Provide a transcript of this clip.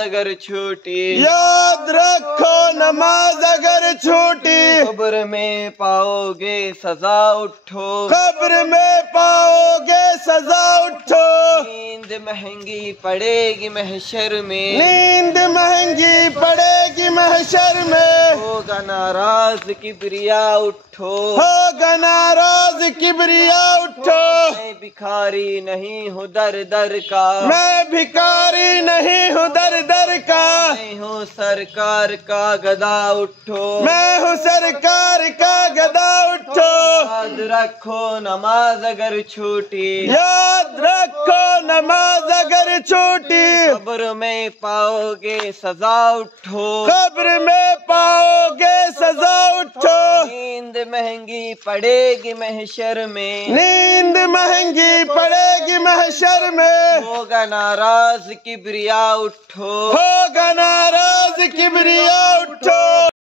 अगर छूटी याद रखो नमाज अगर छूटी कब्र में पाओगे सजा उठो कब्र में पाओगे सजा उठो नींद महंगी पड़ेगी महशर में नींद महंगी पड़ेगी महशर में होगा नाराज किबरिया उठो होगा नाराज किबरिया उठो मैं भिखारी नहीं हूँ दर दर का मैं भिखारी नहीं हूँ दर दर का मैं हूँ सरकार का गदा उठो मैं हूँ सरकार का गदा उठो याद रखो नमाज अगर छूटी याद रखो नमाज अगर छूटी कब्र में पाओगे सजा उठो कब्र में पाओगे सजा उठो नींद महंगी पड़ेगी महशर में नींद महंगी पड़ेगी महशर में होगा नाराज किबरिया उठो होगा ना